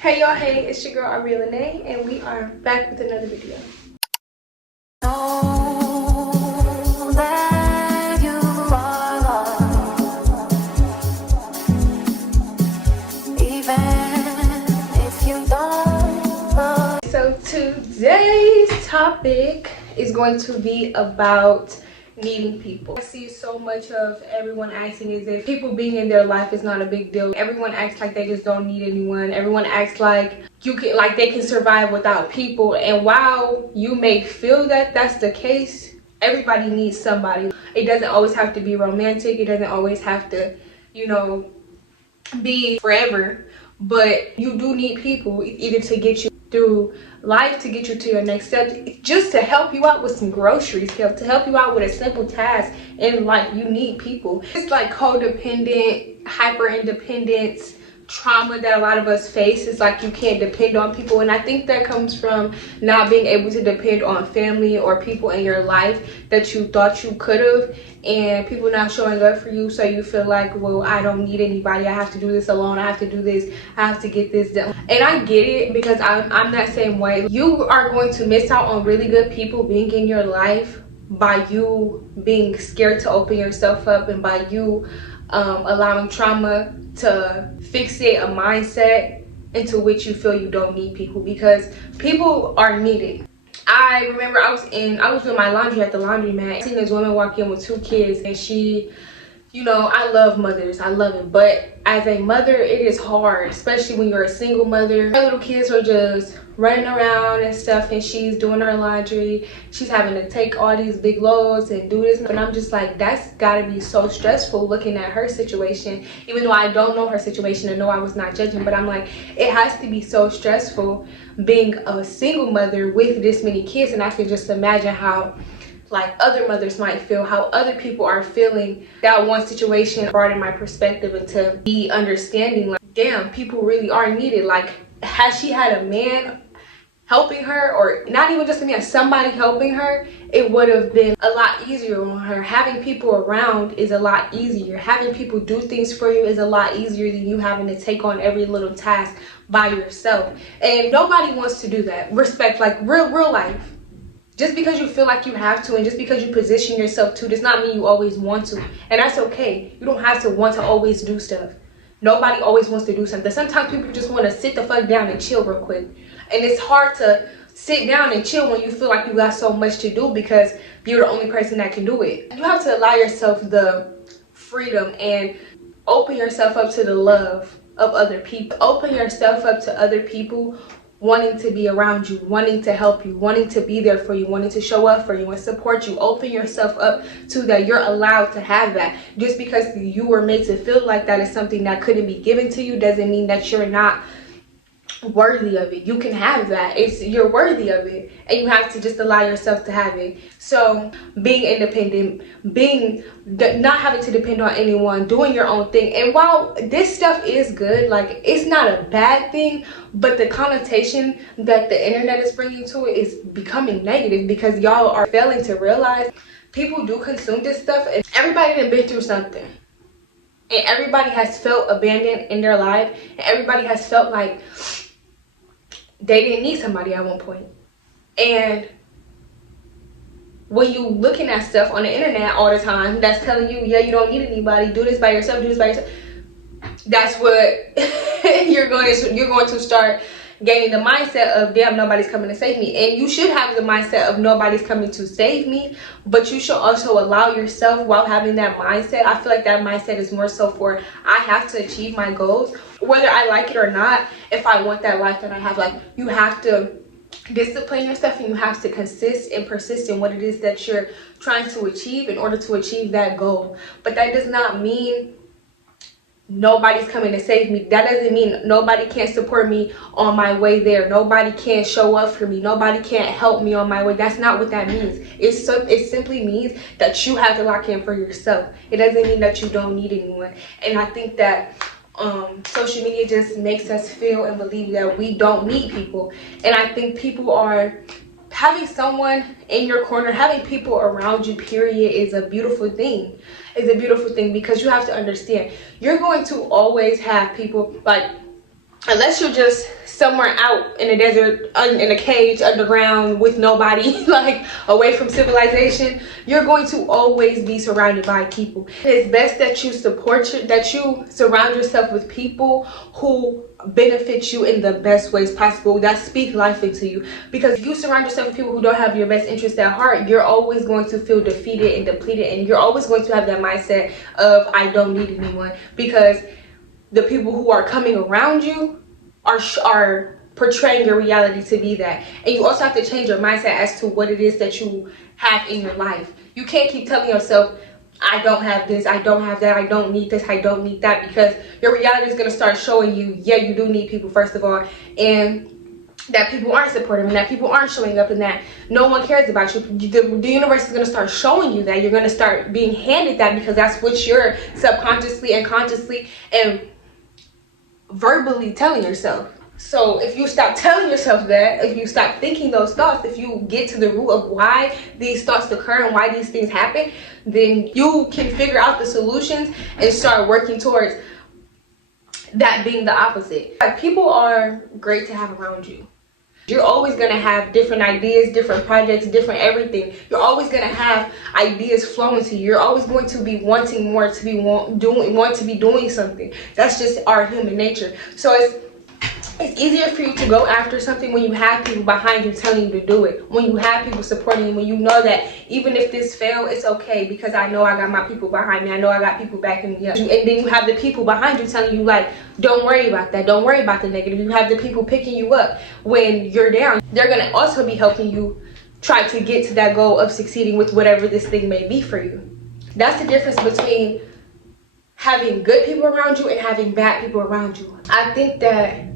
Hey y'all, hey, it's your girl Aria Lene, and we are back with another video. Know that you are loved, even if you don't love. So today's topic is going to be about needing people. I see so much of everyone acting as if people being in their life is not a big deal. Everyone acts like they just don't need anyone. Everyone acts like they can survive without people. And while you may feel that that's the case, everybody needs somebody. It doesn't always have to be romantic. It doesn't always have to, be forever. But you do need people either to get you through life, to get you to your next step, just to help you out with some groceries, to help you out with a simple task in life. You need people. It's like codependent, hyper independence trauma that a lot of us face. Is like you can't depend on people, and I think that comes from not being able to depend on family or people in your life that you thought you could have, and people not showing up for you, so you feel like, well, I don't need anybody, I have to do this alone, I have to do this, I have to get this done. And I get it, because I'm that same way. You are going to miss out on really good people being in your life by you being scared to open yourself up, and by you allowing trauma to fixate a mindset into which you feel you don't need people, because people are needed. I remember I was doing my laundry at the laundromat. I seen this woman walk in with 2 kids, and she, I love mothers, I love it, but as a mother it is hard, especially when you're a single mother. Her little kids are just running around and stuff, and she's doing her laundry, she's having to take all these big loads and do this, and I'm just like, that's gotta be so stressful looking at her situation. Even though I don't know her situation and know I was not judging, but I'm like, it has to be so stressful being a single mother with this many kids. And I can just imagine how like other mothers might feel, how other people are feeling. That one situation brought in my perspective into be understanding, like, damn, people really are needed. Like, has she had a man helping her, or not even just a man, somebody helping her, it would have been a lot easier on her. Having people around is a lot easier. Having people do things for you is a lot easier than you having to take on every little task by yourself. And nobody wants to do that. Respect, like real life. Just because you feel like you have to, and just because you position yourself to, does not mean you always want to. And that's okay. You don't have to want to always do stuff. Nobody always wants to do something. Sometimes people just want to sit the fuck down and chill real quick. And it's hard to sit down and chill when you feel like you got so much to do, because you're the only person that can do it. You have to allow yourself the freedom and open yourself up to the love of other people. Open yourself up to other people wanting to be around you, wanting to help you, wanting to be there for you, wanting to show up for you and support you. Open yourself up to that. You're allowed to have that. Just because you were made to feel like that is something that couldn't be given to you doesn't mean that you're not worthy of it. You can have that. You're worthy of it, and you have to just allow yourself to have it. So being independent, not having to depend on anyone, doing your own thing. And while this stuff is good, like, it's not a bad thing, but the connotation that the internet is bringing to it is becoming negative, because y'all are failing to realize people do consume this stuff, and everybody done been through something. And everybody has felt abandoned in their life, and everybody has felt like they didn't need somebody at one point. And when you looking at stuff on the internet all the time that's telling you, yeah, you don't need anybody, do this by yourself, do this by yourself, that's what you're going to start gaining the mindset of, damn, nobody's coming to save me. And you should have the mindset of nobody's coming to save me, but you should also allow yourself, while having that mindset, I feel like that mindset is more so for, I have to achieve my goals, whether I like it or not. If I want that life that I have, like, you have to discipline yourself, and you have to persist in what it is that you're trying to achieve in order to achieve that goal. But that does not mean nobody's coming to save me. That doesn't mean nobody can't support me on my way there. Nobody can't show up for me. Nobody can't help me on my way. That's not what that means. It simply means that you have to lock in for yourself. It doesn't mean that you don't need anyone. And I think that social media just makes us feel and believe that we don't need people. And I think people are having someone in your corner, having people around you, period, is a beautiful thing. It's a beautiful thing, because you have to understand, you're going to always have people, like, unless you're just somewhere out in the desert, in a cage underground with nobody, like away from civilization, you're going to always be surrounded by people. It's best that you surround yourself with people who benefit you in the best ways possible, that speak life into you. Because if you surround yourself with people who don't have your best interest at heart, you're always going to feel defeated and depleted, and you're always going to have that mindset of I don't need anyone, because the people who are coming around you are portraying your reality to be that. And you also have to change your mindset as to what it is that you have in your life. You can't keep telling yourself, I don't have this, I don't have that, I don't need this, I don't need that, because your reality is going to start showing you, yeah, you do need people, first of all, and that people aren't supportive, and that people aren't showing up, and that no one cares about you. The universe is going to start showing you that. You're going to start being handed that, because that's what you're subconsciously and consciously and verbally telling yourself. So if you stop telling yourself that, if you stop thinking those thoughts, if you get to the root of why these thoughts occur and why these things happen, then you can figure out the solutions and start working towards that being the opposite. Like, people are great to have around you. You're always going to have different ideas, different projects, different everything. You're always going to have ideas flowing to you. You're always going to be wanting more, to be want to be doing something. That's just our human nature. So it's easier for you to go after something when you have people behind you telling you to do it, when you have people supporting you, when you know that even if this fails, it's okay, because I know I got my people behind me, I know I got people backing me up. And then you have the people behind you telling you, like, don't worry about that, don't worry about the negative. You have the people picking you up when you're down. They're going to also be helping you try to get to that goal of succeeding with whatever this thing may be for you. That's the difference between having good people around you and having bad people around you. I think that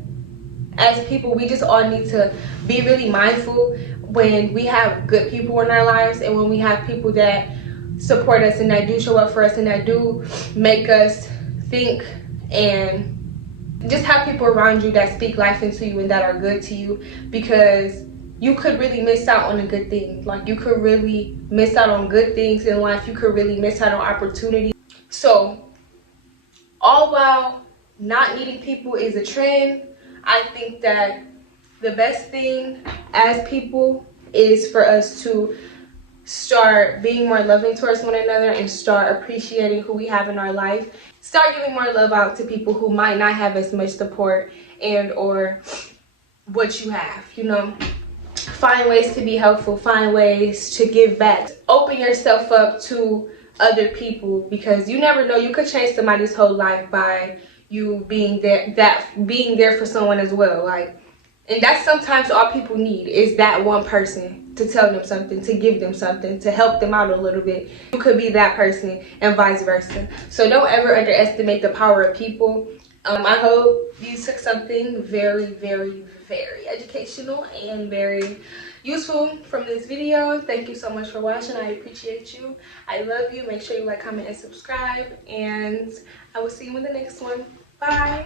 as people, we just all need to be really mindful when we have good people in our lives, and when we have people that support us and that do show up for us and that do make us think, and just have people around you that speak life into you and that are good to you, because you could really miss out on a good thing. Like, you could really miss out on good things in life. You could really miss out on opportunity. So all while not needing people is a trend, I think that the best thing as people is for us to start being more loving towards one another and start appreciating who we have in our life. Start giving more love out to people who might not have as much support and or what you have, you know. Find ways to be helpful, find ways to give back. Open yourself up to other people, because you never know, you could change somebody's whole life by you being there for someone as well. Like, and that's sometimes all people need, is that one person to tell them something, to give them something, to help them out a little bit. You could be that person and vice versa. So don't ever underestimate the power of people. I hope you took something very, very, very educational and very useful from this video. Thank you so much for watching. I appreciate you. I love you. Make sure you like, comment, and subscribe, and I will see you in the next one. Bye.